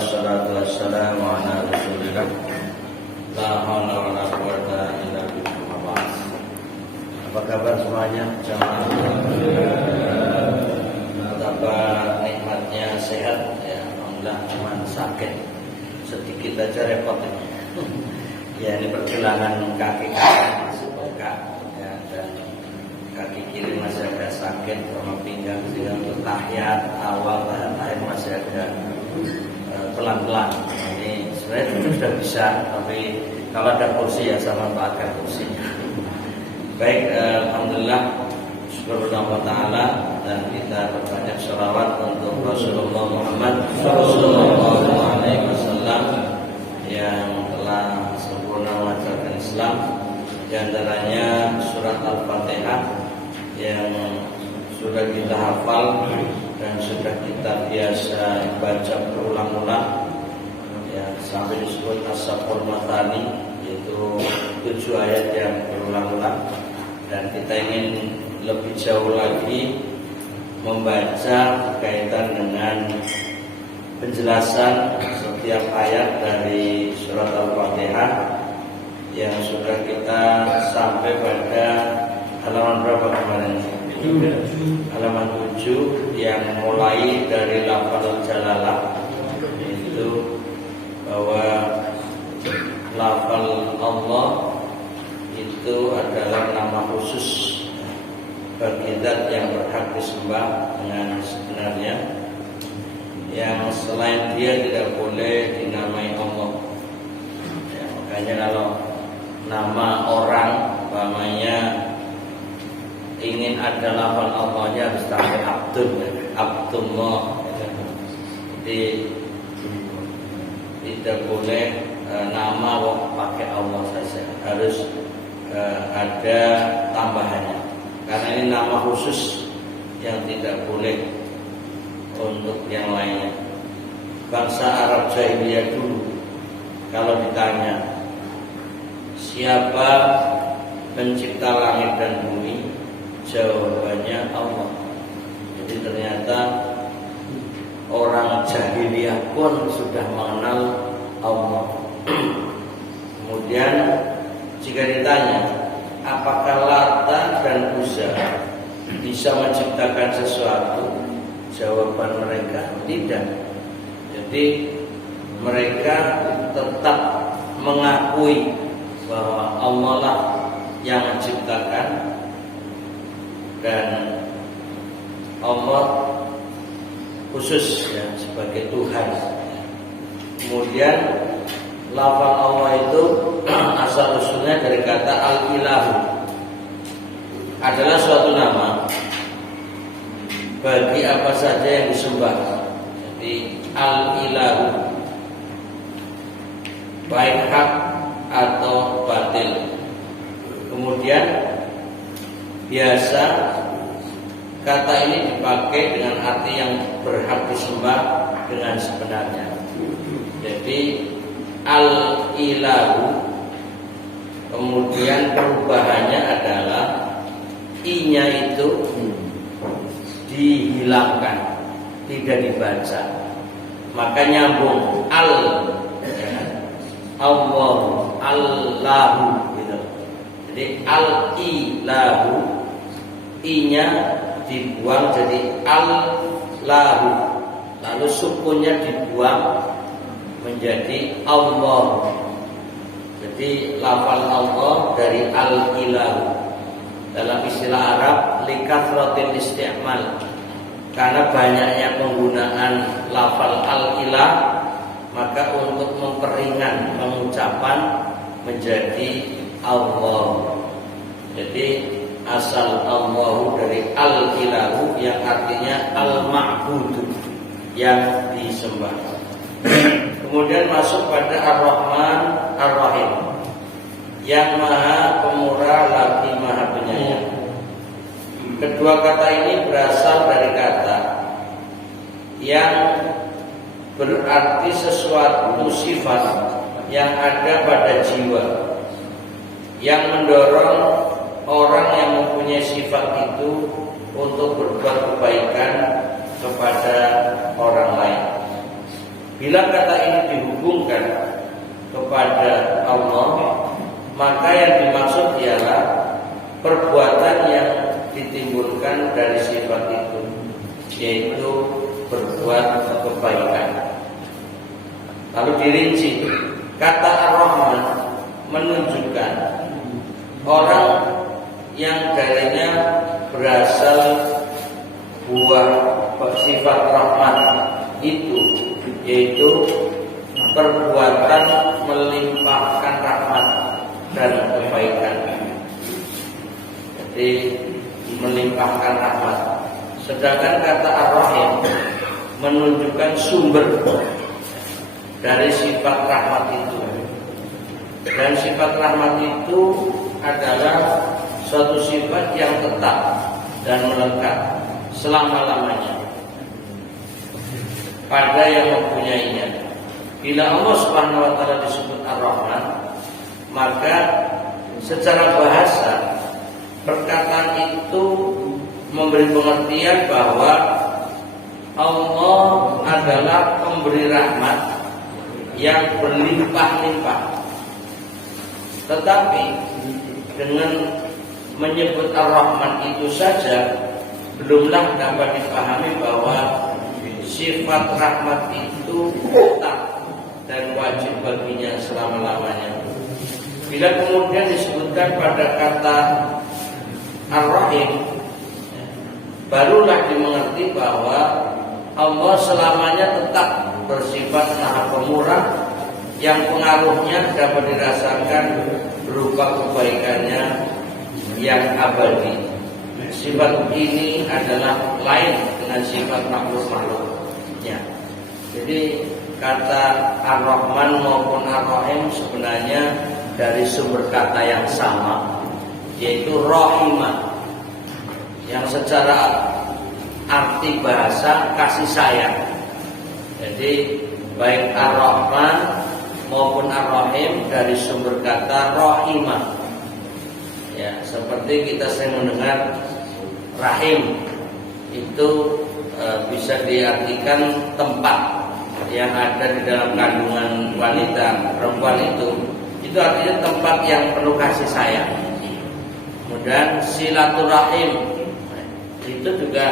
wassalatu wassalamu ala rasulillah. La haula wala quwwata illa billah. Apa kabar semuanya? Betapa nikmatnya sehat ya. Alhamdulillah, cuma sakit sedikit aja repot ya. Ya, ini pergelangan kaki kanan masih bengkak ya, dan kaki kiri masih agak sakit sama pinggang, sehingga untuk tahiyat awal tahiyat masih agak pelan-pelan. Ini sebenarnya itu sudah bisa, tapi kalau ada kursi ya sama pakai kursi. Baik, alhamdulillah, syukur Ta'ala, dan kita berbanyak sholawat untuk Rasulullah Muhammad Sallallahu Alaihi Wasallam yang telah sempurna mengajarkan Islam. Di antaranya surat Al-Fatihah yang sudah kita hafal dan sudah kita biasa baca berulang-ulang ya, sampai disebut As-Safur Matani, yaitu 7 ayat yang berulang-ulang. Dan kita ingin lebih jauh lagi membaca berkaitan dengan penjelasan setiap ayat dari surat Al-Fatihah yang sudah kita sampai pada halaman berapa kemarin? Halaman 7 yang mulai dari lafal jalalah, itu bahwa lafal Allah itu adalah nama khusus bagi zat yang berhak disembah dengan sebenarnya, yang selain dia tidak boleh dinamai Allah ya. Makanya kalau nama orang umpamanya ingin ada lafal Allahnya harus pakai Abdul, Abdullah. Jadi tidak boleh nama pakai Allah saja, harus ada tambahannya, karena ini nama khusus yang tidak boleh untuk yang lainnya. Bangsa Arab jahiliyah dulu kalau ditanya siapa pencipta langit dan bumi, jawabannya Allah. Jadi ternyata orang jahiliyah pun sudah mengenal Allah. Kemudian jika ditanya apakah Lata dan Uzza bisa menciptakan sesuatu, jawaban mereka tidak. Jadi mereka tetap mengakui bahwa Allah lah yang menciptakan dan Allah khusus ya sebagai Tuhan. Kemudian lafal Allah itu asal usulnya dari kata al-ilahu, adalah suatu nama bagi apa saja yang disembah. Jadi al-ilahu baik hak atau batil. Kemudian biasa kata ini dipakai dengan arti yang berhak disembah dengan sebenarnya. Jadi al-ilahu kemudian perubahannya adalah i-nya itu dihilangkan, tidak dibaca, maka nyambung al ya, Allah Allahu gitu. Jadi al-ilahu i-nya dibuang jadi al-lahu, lalu sukunnya dibuang menjadi Allah. Jadi lafal Allah dari al-ilahu dalam istilah Arab likathratil isti'mal, karena banyaknya penggunaan lafal al-ilah, maka untuk memperingan pengucapan menjadi Allah. Jadi asal Allahu dari al-ilahu yang artinya al-ma'budu, yang disembah. Kemudian masuk pada Ar-Rahman Ar-Rahim, yang maha pemurah lagi maha penyayang. Kedua kata ini berasal dari kata yang berarti sesuatu sifat yang ada pada jiwa, yang mendorong orang yang mempunyai sifat itu untuk berbuat kebaikan kepada orang lain. Bila kata ini dihubungkan kepada Allah, maka yang dimaksud ialah perbuatan yang ditimbulkan dari sifat itu, yaitu berbuat kebaikan. Lalu dirinci, kata Ar-Rahman menunjukkan orang yang darinya berasal buah sifat rahmat itu, yaitu perbuatan melimpahkan rahmat dan kebaikan. Jadi melimpahkan rahmat. Sedangkan kata Ar-Rahim menunjukkan sumber dari sifat rahmat itu. Dan sifat rahmat itu adalah suatu sifat yang tetap dan melekat selama-lamanya pada yang mempunyainya. Bila Allah Subhanahu wa taala disebut Ar-Rahman, maka secara bahasa perkataan itu memberi pengertian bahwa Allah adalah pemberi rahmat yang berlimpah-limpah. Tetapi dengan menyebut Ar-Rahman itu saja belumlah dapat dipahami bahwa sifat rahmat itu tetap dan wajib baginya selama-lamanya. Bila kemudian disebutkan pada kata Ar-Rahim, barulah dimengerti bahwa Allah selamanya tetap bersifat Maha Pemurah yang pengaruhnya dapat dirasakan berupa kebaikannya yang abadi. Sifat ini adalah lain dengan sifat makhluk-makhluknya. Jadi kata Ar-Rahman maupun Ar-Rahim sebenarnya dari sumber kata yang sama, yaitu Rahimah, yang secara arti bahasa kasih sayang. Jadi baik Ar-Rahman maupun Ar-Rahim dari sumber kata Rahimah. Ya, seperti kita sering mendengar rahim itu bisa diartikan tempat yang ada di dalam kandungan wanita perempuan itu artinya tempat yang penuh kasih sayang. Kemudian silaturahim itu juga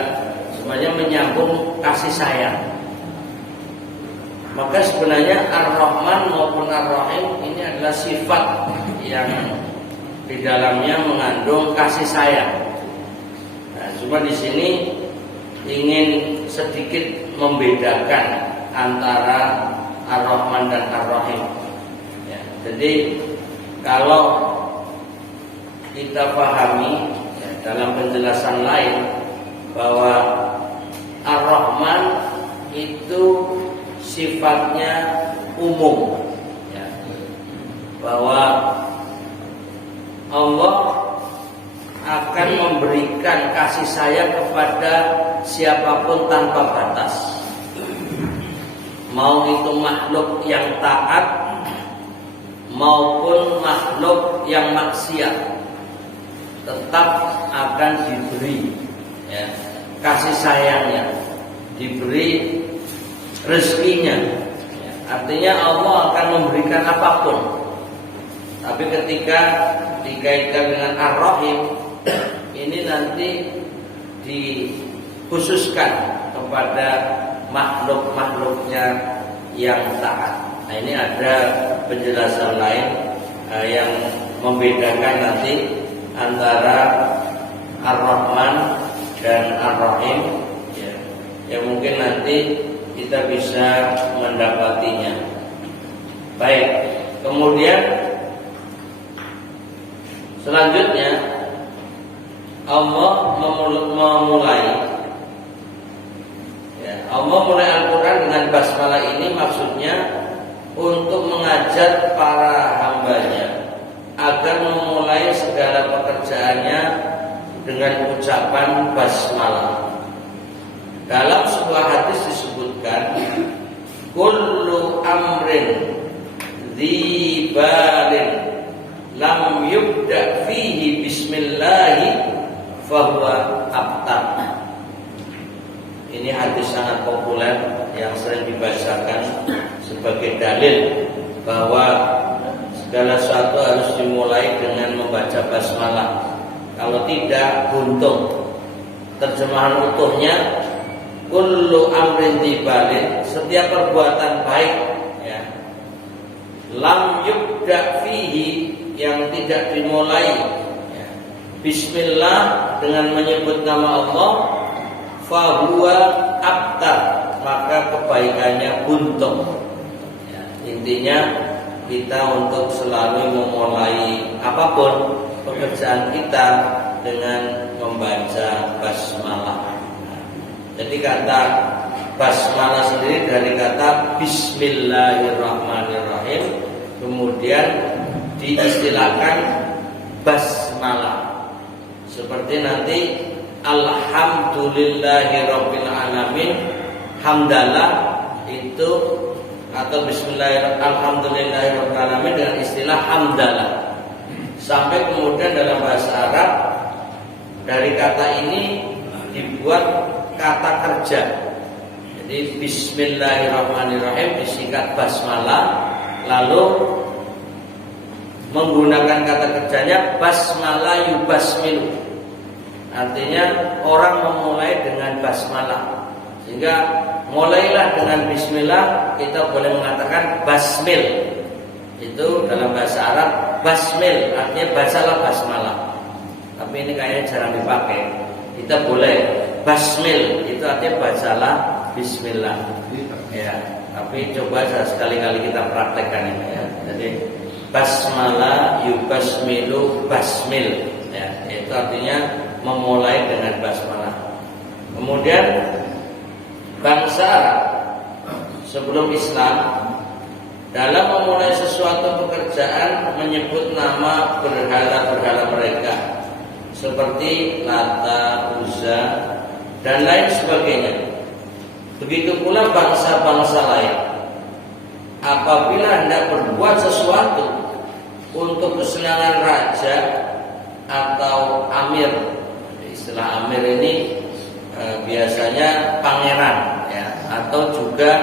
sebenarnya menyambung kasih sayang. Maka sebenarnya Ar-Rahman maupun Ar-Rahim ini adalah sifat yang di dalamnya mengandung kasih sayang. Nah, cuma di sini ingin sedikit membedakan antara Ar-Rahman dan Ar-Rahim. Ya, jadi kalau kita pahami ya, dalam penjelasan lain bahwa Ar-Rahman itu sifatnya umum, ya, bahwa Allah akan memberikan kasih sayang kepada siapapun tanpa batas. Mau itu makhluk yang taat maupun makhluk yang maksiat, tetap akan diberi ya, kasih sayangnya, diberi rezekinya. Ya, artinya Allah akan memberikan apapun. Tapi ketika dikaitkan dengan Ar-Rahim, ini nanti dikhususkan kepada makhluk-makhluknya yang taat. Nah, ini ada penjelasan lain yang membedakan nanti antara Ar-Rahman dan Ar-Rahim ya, yang mungkin nanti kita bisa mendapatinya. Baik, kemudian selanjutnya Allah memulai ya, Allah mulai Al-Quran dengan basmalah ini maksudnya untuk mengajar para hambanya agar memulai segala pekerjaannya dengan ucapan basmalah. Dalam sebuah hadis disebutkan kullu amrin dzibalin lam yubda fihi bismillahi fahuwa abtar. Ini hadis sangat populer yang sering dibacakan dalil bahwa segala sesuatu harus dimulai dengan membaca basmalah. Kalau tidak, buntung. Terjemahan utuhnya, kullu amrin tibalin, setiap perbuatan baik, ya, lam yubda fihi, yang tidak dimulai, ya, bismillah, dengan menyebut nama Allah, fahuwa abtar, maka kebaikannya buntung. Ya, intinya kita untuk selalu memulai apapun pekerjaan kita dengan membaca basmalah. Jadi kata basmalah sendiri dari kata bismillahirrahmanirrahim, kemudian diistilahkan basmalah. Seperti nanti alhamdulillahirabbil alamin, hamdalah itu, atau bismillahirrahmanirrahim dengan istilah hamdalah. Sampai kemudian dalam bahasa Arab dari kata ini dibuat kata kerja. Jadi bismillahirrahmanirrahim disingkat basmalah, lalu menggunakan kata kerjanya basmalah yubasmilu. Artinya orang memulai dengan basmalah. Sehingga mulailah dengan bismillah, kita boleh mengatakan basmil. Itu dalam bahasa Arab basmil, artinya bacalah basmalah. Tapi ini kayaknya jarang dipakai. Kita boleh basmil, itu artinya bacalah bismillah. Ya, tapi coba sekali-kali kita praktekkan ini, ya. Jadi basmalah yubasmilu basmil, ya, itu artinya memulai dengan basmalah. Kemudian bangsa Arab sebelum Islam dalam memulai sesuatu pekerjaan menyebut nama berhala-berhala mereka seperti Lata, Uzza, dan lain sebagainya. Begitu pula bangsa-bangsa lain, apabila hendak berbuat sesuatu untuk kesenangan raja atau amir, istilah amir ini biasanya pangeran, ya, atau juga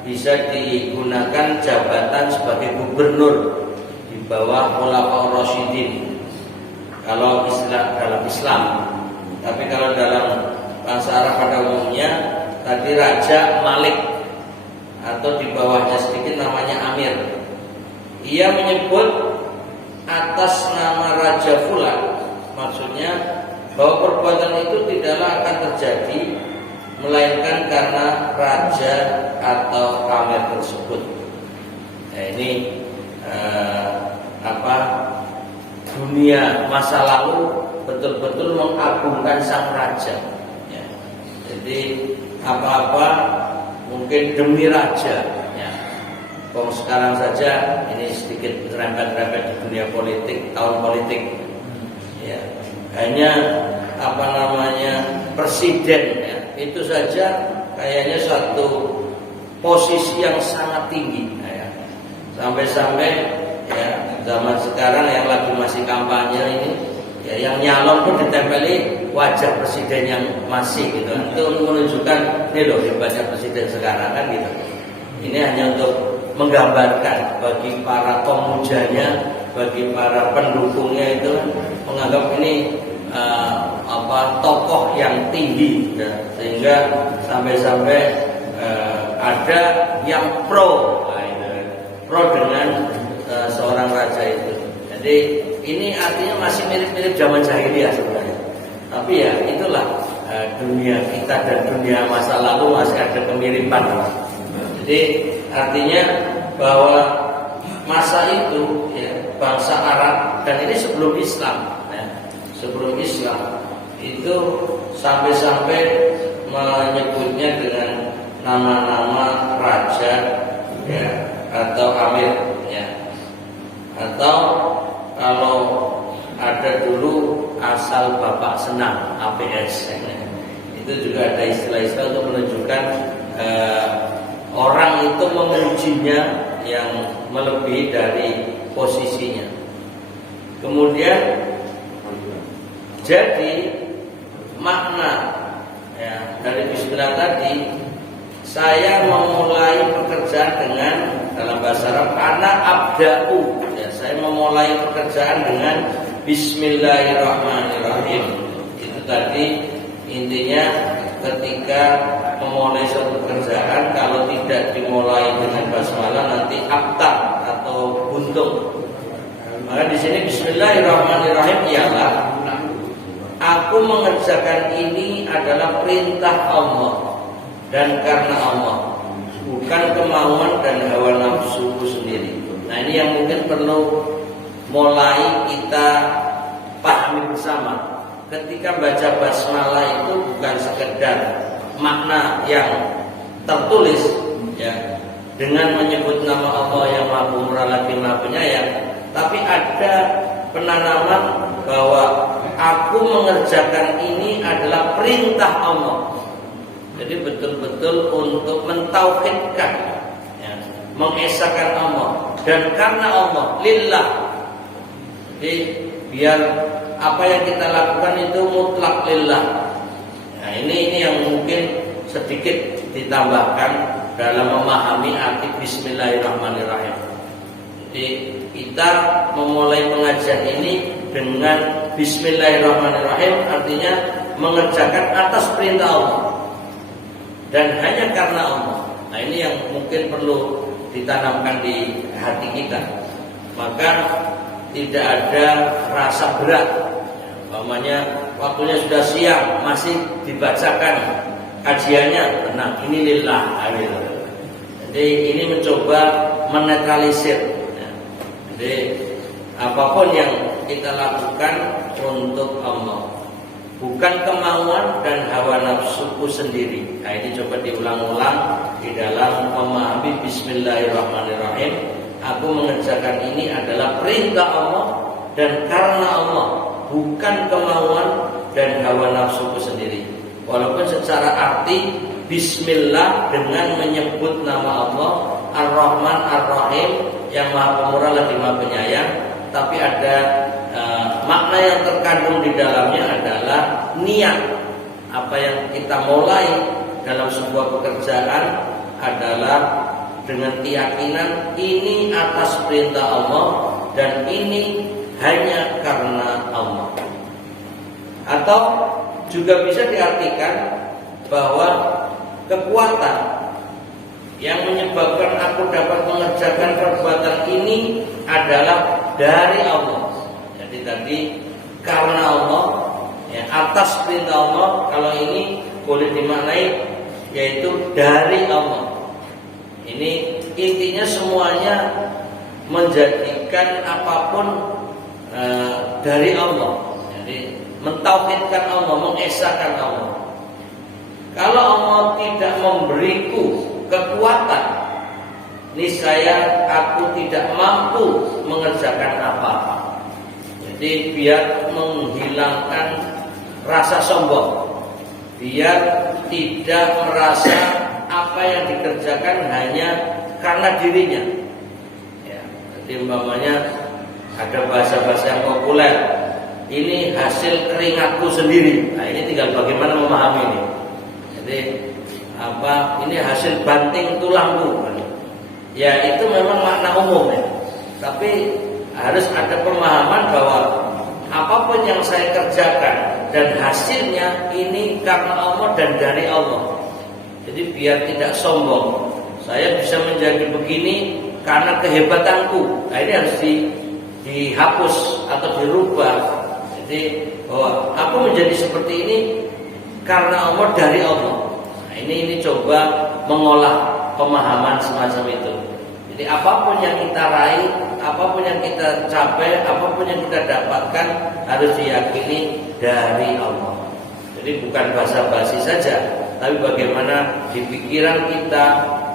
bisa digunakan jabatan sebagai gubernur di bawah Khulafaur Rasyidin kalau istilah dalam Islam. Tapi kalau dalam bahasa Arab pada umumnya tadi raja, malik, atau di bawahnya sedikit namanya amir. Ia menyebut atas nama raja fulan, maksudnya bahwa perbuatan itu tidaklah akan terjadi melainkan karena raja atau amir tersebut. Nah, ini dunia masa lalu betul-betul mengagungkan sang raja, ya. Jadi apa-apa mungkin demi raja, ya. Kalau sekarang saja ini sedikit rempet-rempet di dunia politik, tahun politik, ya. Hanya presiden, ya. Itu saja kayaknya suatu posisi yang sangat tinggi, ya. Sampai-sampai, ya, zaman sekarang yang lagi masih kampanye ini, ya, yang nyalon pun ditempeli wajah presiden yang masih, gitu. Itu menunjukkan ini loh hebatnya presiden sekarang, kan, gitu. Ini hanya untuk menggambarkan bagi para pemujanya, bagi para pendukungnya itu menganggap ini tokoh yang tinggi, ya. Sehingga sampai-sampai ada yang pro dengan seorang raja itu. Jadi ini artinya masih mirip-mirip zaman jahiliyah sebenarnya. Tapi ya itulah dunia kita dan dunia masa lalu masih ada kemiripan. Jadi artinya bahwa masa itu, ya, bangsa Arab, dan ini sebelum Islam, ya, sebelum Islam itu sampai-sampai menyebutnya dengan nama-nama raja, ya, atau amir, ya. Atau kalau ada dulu asal bapak senang, APS, ya. Itu juga ada istilah-istilah untuk menunjukkan orang itu memujinya yang melebihi dari posisinya. Kemudian jadi makna, ya, dari bismillah tadi, saya memulai pekerjaan dengan, dalam bahasa abda'u, ya, saya memulai pekerjaan dengan Bismillahirrahmanirrahim. Itu tadi intinya ketika memulai suatu pekerjaan, kalau tidak dimulai dengan basmalah nanti abtar atau buntung. Maka di sini Bismillahirrahmanirrahim ialah aku mengerjakan ini adalah perintah Allah dan karena Allah, bukan kemauan dan hawa nafsuku sendiri. Nah, ini yang mungkin perlu mulai kita pahami bersama. Ketika baca basmalah itu bukan sekedar makna yang tertulis, ya, dengan menyebut nama Allah yang Maha Pemurah lagi Maha Penyayang, tapi ada penanaman bahwa aku mengerjakan ini adalah perintah Allah. Jadi betul-betul untuk mentauhidkan, ya, mengesahkan Allah dan karena Allah, lillah. Jadi biar apa yang kita lakukan itu mutlak lillah. Nah, ini yang mungkin sedikit ditambahkan dalam memahami arti Bismillahirrahmanirrahim. Jadi kita memulai pengajian ini dengan Bismillahirrahmanirrahim, artinya mengerjakan atas perintah Allah dan hanya karena Allah. Nah, ini yang mungkin perlu ditanamkan di hati kita. Maka tidak ada rasa berat. Umpamanya waktunya sudah siang masih dibacakan kajiannya, nah ini lillah. Jadi ini mencoba menetralisir. Jadi apapun yang kita lakukan untuk Allah, bukan kemauan dan hawa nafsuku sendiri. Nah, ini coba diulang-ulang di dalam memahami Bismillahirrahmanirrahim. Aku mengerjakan ini adalah perintah Allah dan karena Allah, bukan kemauan dan hawa nafsuku sendiri. Walaupun secara arti Bismillah dengan menyebut nama Allah Ar-Rahman Ar-Rahim yang Maha Pemurah lagi Maha Penyayang, tapi ada makna yang terkandung di dalamnya adalah niat. Apa yang kita mulai dalam sebuah pekerjaan adalah dengan keyakinan ini atas perintah Allah dan ini hanya karena Allah. Atau juga bisa diartikan bahwa kekuatan yang menyebabkan aku dapat mengerjakan perbuatan ini adalah dari Allah. Jadi tadi karena Allah, ya, atas perintah Allah. Kalau ini boleh dimaknai yaitu dari Allah. Ini intinya semuanya menjadikan apapun dari Allah. Jadi mentauhidkan Allah, mengesahkan Allah. Kalau Allah tidak memberiku kekuatan, niscaya aku tidak mampu mengerjakan apa-apa. Jadi biar menghilangkan rasa sombong, biar tidak merasa apa yang dikerjakan hanya karena dirinya. Ya, jadi umpamanya ada bahasa-bahasa yang populer, ini hasil keringatku sendiri. Nah, ini tinggal bagaimana memahami ini. Jadi apa? Ini hasil banting tulangku. Ya, itu memang makna umum, ya. Tapi harus ada pemahaman bahwa apapun yang saya kerjakan dan hasilnya ini karena Allah dan dari Allah. Jadi biar tidak sombong, saya bisa menjadi begini karena kehebatanku. Nah, ini harus dihapus atau dirubah. Jadi bahwa aku menjadi seperti ini karena Allah, dari Allah. Nah, ini coba mengolah pemahaman semacam itu. Jadi apapun yang kita raih, apapun yang kita capai, apapun yang kita dapatkan harus diyakini dari Allah. Jadi bukan basa-basi saja, tapi bagaimana di pikiran kita,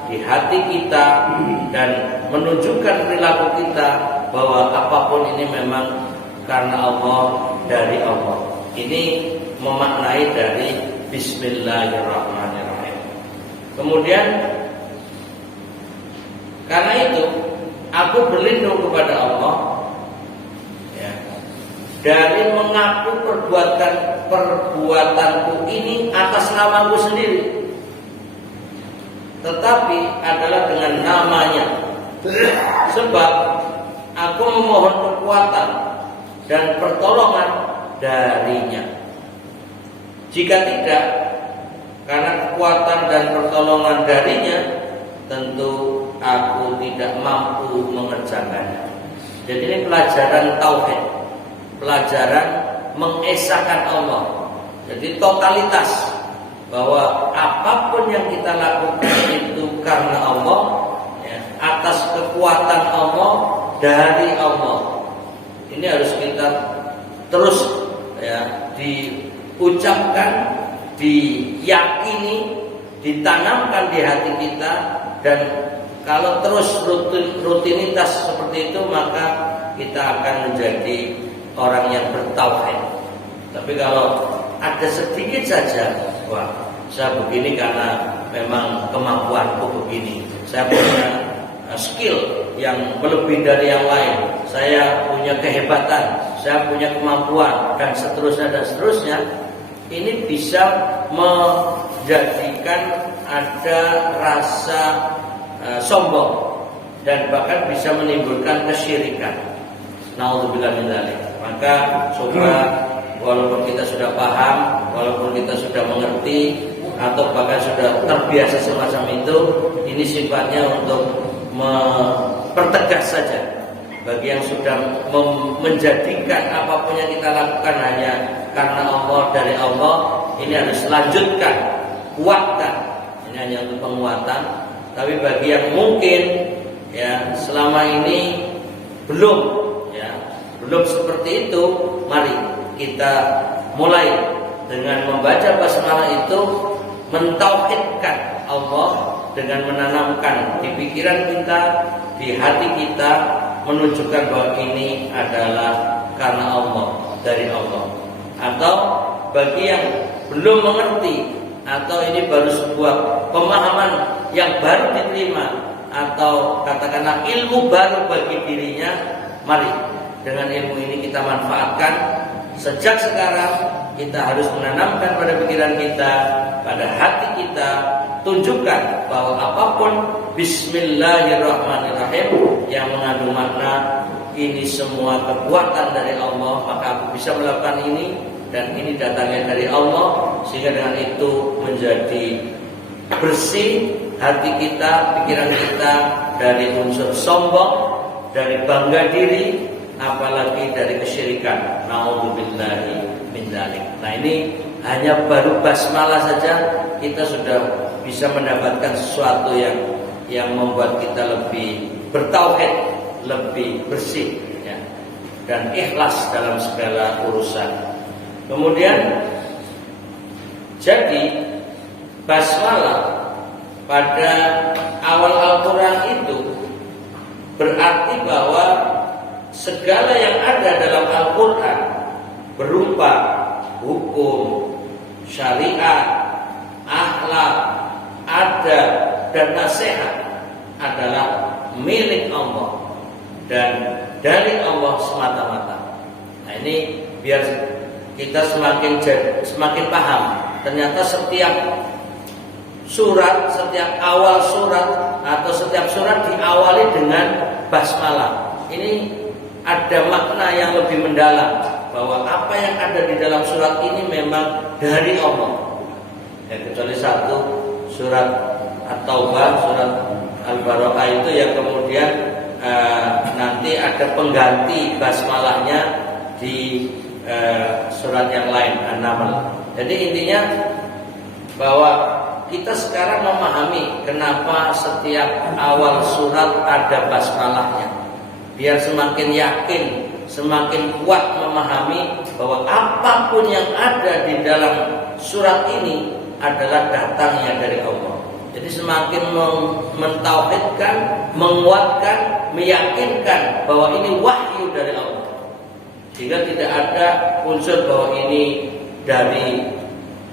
di hati kita, dan menunjukkan perilaku kita bahwa apapun ini memang karena Allah, dari Allah. Ini memaknai dari Bismillahirrahmanirrahim. Kemudian karena itu aku berlindung kepada Allah, ya, dari mengaku perbuatanku ini atas namaku sendiri, tetapi adalah dengan namanya. Sebab memohon kekuatan dan pertolongan darinya. Jika tidak, karena kekuatan dan pertolongan darinya, tentu aku tidak mampu mengerjakannya. Jadi ini pelajaran tauhid, pelajaran mengesahkan Allah. Jadi totalitas bahwa apapun yang kita lakukan itu karena Allah, ya, atas kekuatan Allah, dari Allah. Ini harus kita terus, ya, diucapkan, diyakini, ditanamkan di hati kita. Dan kalau terus rutinitas seperti itu, maka kita akan menjadi orang yang bertauhid. Tapi kalau ada sedikit saja, wah, saya begini karena memang kemampuanku begini, saya punya skill yang melebihi dari yang lain, saya punya kehebatan, saya punya kemampuan, dan seterusnya, ini bisa menjadikan ada rasa sombong dan bahkan bisa menimbulkan kesyirikan. Naudzubillah min dzalik. Maka coba, walaupun kita sudah paham, walaupun kita sudah mengerti, atau bahkan sudah terbiasa semacam itu, ini sifatnya untuk mempertegas saja. Bagi yang sudah menjadikan apapun yang kita lakukan hanya karena Allah, dari Allah, ini harus lanjutkan, kuatkan. Ini hanya untuk penguatan. Tapi bagi yang mungkin, ya, selama ini belum seperti itu, mari kita mulai dengan membaca basmalah itu, mentauhidkan Allah dengan menanamkan di pikiran kita, di hati kita, menunjukkan bahwa ini adalah karena Allah, dari Allah. Atau bagi yang belum mengerti, atau ini baru sebuah pemahaman yang baru diterima, atau katakanlah ilmu baru bagi dirinya, mari dengan ilmu ini kita manfaatkan. Sejak sekarang kita harus menanamkan pada pikiran kita, pada hati kita, tunjukkan bahwa apapun Bismillahirrahmanirrahim yang mengandung makna ini semua kekuatan dari Allah, maka aku bisa melakukan ini, dan ini datangnya dari Allah. Sehingga dengan itu menjadi bersih hati kita, pikiran kita dari unsur sombong, dari bangga diri, apalagi dari kesyirikan. Naudzubillahi min dzalik. Nah, ini hanya baru basmalah saja kita sudah bisa mendapatkan sesuatu yang membuat kita lebih bertauhid, lebih bersih, ya, dan ikhlas dalam segala urusan. Kemudian jadi basmalah pada awal Al-Quran itu berarti bahwa segala yang ada dalam Al-Quran berupa hukum, syariat, akhlak, adab, dan nasihat adalah milik Allah dan dari Allah semata-mata. Nah, ini biar kita semakin paham. Ternyata setiap surat, setiap awal surat, atau setiap surat diawali dengan basmalah. Ini ada makna yang lebih mendalam, bahwa apa yang ada di dalam surat ini memang dari Allah. Ya, kecuali satu, surat At-Taubah, surat Al-Baqarah itu yang kemudian nanti ada pengganti basmalahnya di surat yang lain, An-Naml. Jadi intinya bahwa kita sekarang memahami kenapa setiap awal surat ada basmalahnya, biar semakin yakin, semakin kuat memahami bahwa apapun yang ada di dalam surat ini adalah datangnya dari Allah. Jadi semakin mentauhidkan, menguatkan, meyakinkan bahwa ini wahyu dari Allah, sehingga tidak ada unsur bahwa ini dari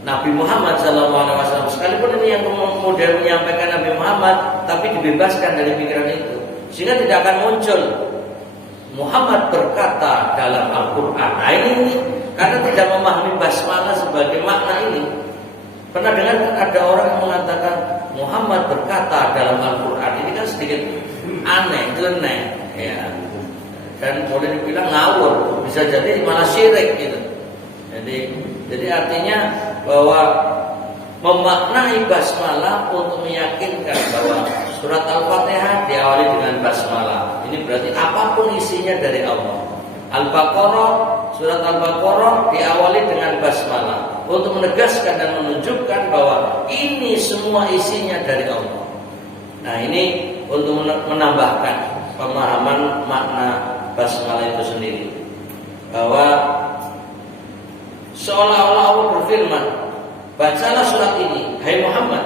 Nabi Muhammad SAW. Sekalipun ini yang kemudian menyampaikan Nabi Muhammad, tapi dibebaskan dari pikiran itu, sehingga tidak akan muncul Muhammad berkata dalam Al-Quran. Nah, ini karena tidak memahami basmalah sebagai makna ini. Pernah dengar ada orang yang mengatakan Muhammad berkata dalam Al-Quran. Ini kan sedikit aneh, nyeleneh, ya. dan boleh dibilang ngawur, bisa jadi malah syirik gitu. Jadi artinya bahwa memaknai basmalah untuk meyakinkan bahwa surat Al-Fatihah diawali dengan basmalah. Ini berarti apapun isinya dari Allah. Al-Baqarah, surat Al-Baqarah diawali dengan basmalah untuk menegaskan dan menunjukkan bahwa ini semua isinya dari Allah. Nah, ini untuk menambahkan pemahaman makna basmalah itu sendiri, bahwa seolah-olah Allah berfirman, bacalah surat ini, hai Muhammad,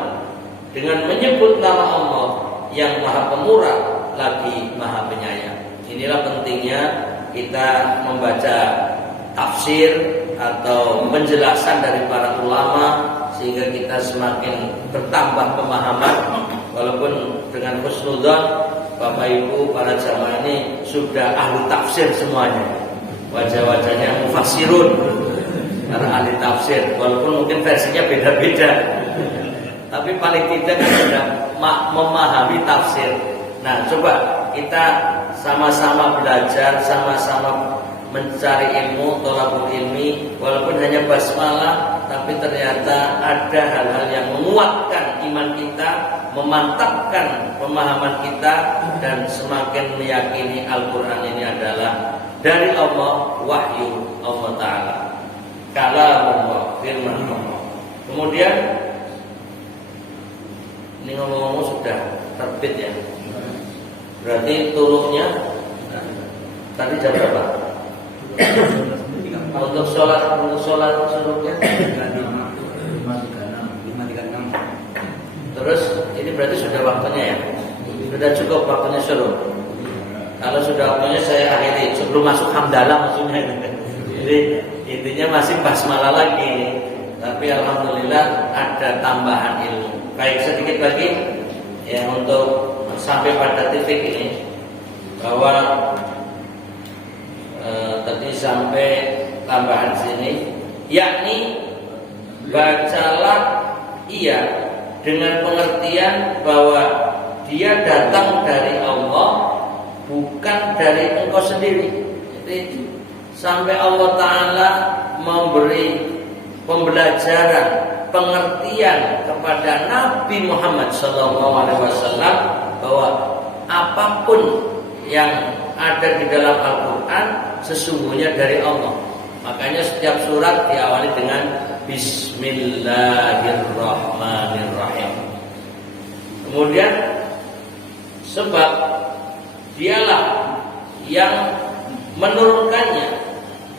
dengan menyebut nama Allah yang Maha Pemurah lagi Maha Penyayang. Inilah pentingnya kita membaca tafsir atau penjelasan dari para ulama, sehingga kita semakin bertambah pemahaman. Walaupun dengan husnudzon, Bapak Ibu para jamaah ini sudah ahli tafsir semuanya, wajah-wajahnya mufassirun, para ahli tafsir, walaupun mungkin versinya beda-beda, tapi paling tidak kan sudah memahami tafsir. Nah, coba kita sama-sama belajar, sama-sama mencari ilmu, thalabul ilmi, walaupun hanya basmalah, tapi ternyata ada hal-hal yang menguatkan iman kita, memantapkan pemahaman kita, dan semakin meyakini Al-Quran ini adalah dari Allah, wahyu Allah Ta'ala, kalamullah, firman Allah. Kemudian ini ngomong-ngomong sudah terbit ya, berarti turunnya tadi jam berapa? Untuk sholat suruhnya 5.36. Terus ini berarti sudah waktunya ya, sudah cukup waktunya suruh. Kalau sudah waktunya saya akhiri sebelum masuk hamdalah maksudnya. Jadi intinya masih basmalah lagi, tapi alhamdulillah ada tambahan ilmu. Baik, sedikit lagi ya untuk sampai pada titik ini, bahwa tadi sampai tambahan sini, yakni bacalah ia dengan pengertian bahwa dia datang dari Allah, bukan dari engkau sendiri. Jadi sampai Allah Ta'ala memberi pembelajaran, pengertian kepada Nabi Muhammad SAW bahwa apapun yang ada di dalam Al-Quran sesungguhnya dari Allah. Makanya setiap surat diawali dengan Bismillahirrahmanirrahim. Kemudian sebab dialah yang menurunkannya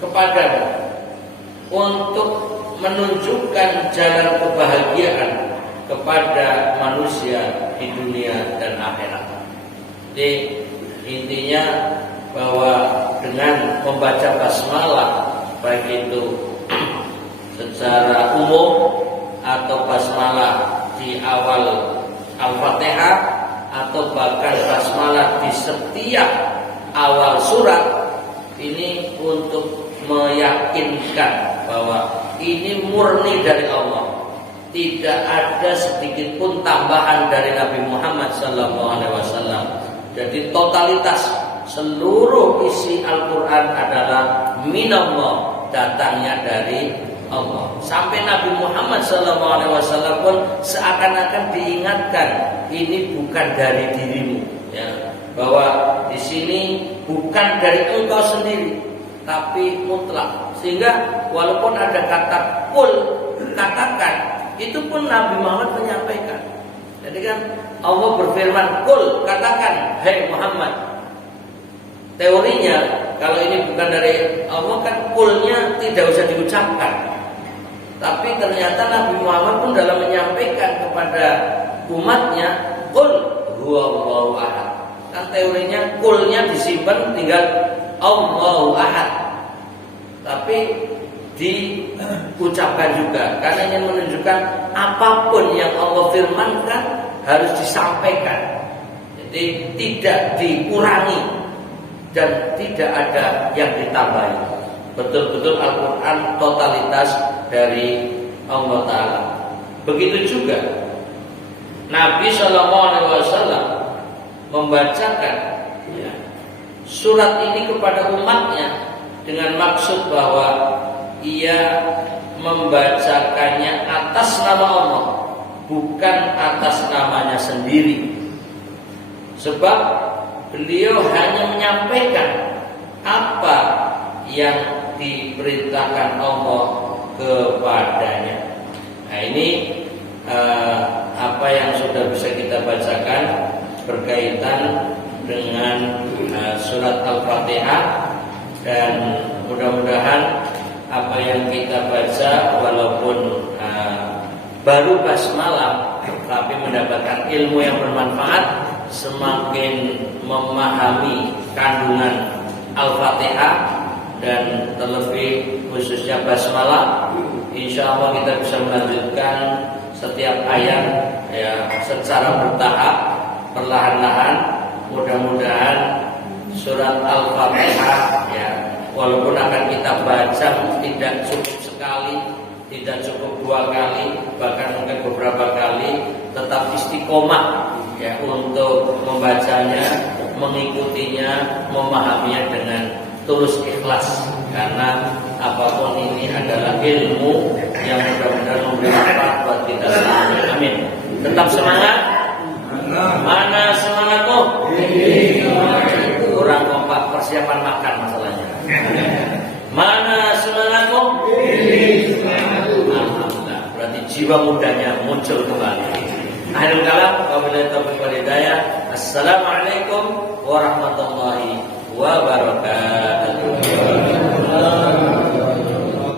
kepadamu untuk menunjukkan jalan kebahagiaan kepada manusia di dunia dan akhirat. Jadi intinya bahwa dengan membaca basmalah, baik itu secara umum atau basmalah di awal Al-Fatihah atau bahkan basmalah di setiap awal surat, ini untuk meyakinkan bahwa ini murni dari Allah, tidak ada sedikit pun tambahan dari Nabi Muhammad SAW. Jadi totalitas seluruh isi Al-Quran adalah minallah, datangnya dari Allah. Sampai Nabi Muhammad SAW pun seakan-akan diingatkan, ini bukan dari dirimu, ya, bahwa di sini bukan dari engkau sendiri, tapi mutlak. Sehingga walaupun ada kata kul, katakan, itu pun Nabi Muhammad menyampaikan. Jadi kan Allah berfirman, kul, katakan, hai Muhammad. Teorinya kalau ini bukan dari Allah kan kulnya tidak usah diucapkan. Tapi ternyata Nabi Muhammad pun dalam menyampaikan kepada umatnya, kul huwallahu ahad. Kan teorinya kulnya disimpan, tinggal Allahu ahad. Tapi diucapkan juga, karena ingin menunjukkan apapun yang Allah firmankan harus disampaikan. Jadi tidak dikurangi dan tidak ada yang ditambahi. Betul-betul Al-Quran totalitas dari Allah Ta'ala. Begitu juga Nabi SAW membacakan surat ini kepada umatnya dengan maksud bahwa ia membacakannya atas nama Allah, bukan atas namanya sendiri. Sebab beliau hanya menyampaikan apa yang diperintahkan Allah kepadanya. Nah, ini apa yang sudah bisa kita bacakan berkaitan dengan surat Al-Fatihah, dan mudah-mudahan apa yang kita baca walaupun baru basmalah tapi mendapatkan ilmu yang bermanfaat, semakin memahami kandungan Al-Fatihah dan terlebih khususnya basmalah. Insya Allah kita bisa melanjutkan setiap ayat ya secara bertahap, perlahan-lahan. Mudah-mudahan surat Al-Fatihah ya walaupun akan kita baca tidak cukup sekali, tidak cukup 2 kali, bahkan mungkin beberapa kali, tetap istiqomah ya untuk membacanya, mengikutinya, memahaminya dengan tulus ikhlas, karena apapun ini adalah ilmu yang mudah-mudahan memberi manfaat buat kita semua. Amin. Tetap semangat. Mana semangatmu? Kurang kompak, persiapan makan masalahnya. Mana semangatmu? Alhamdulillah, berarti jiwa mudanya muncul kembali. Akhirul kalam, wabillahi taufiq wal hidayah. Assalamualaikum warahmatullahi wabarakatuh.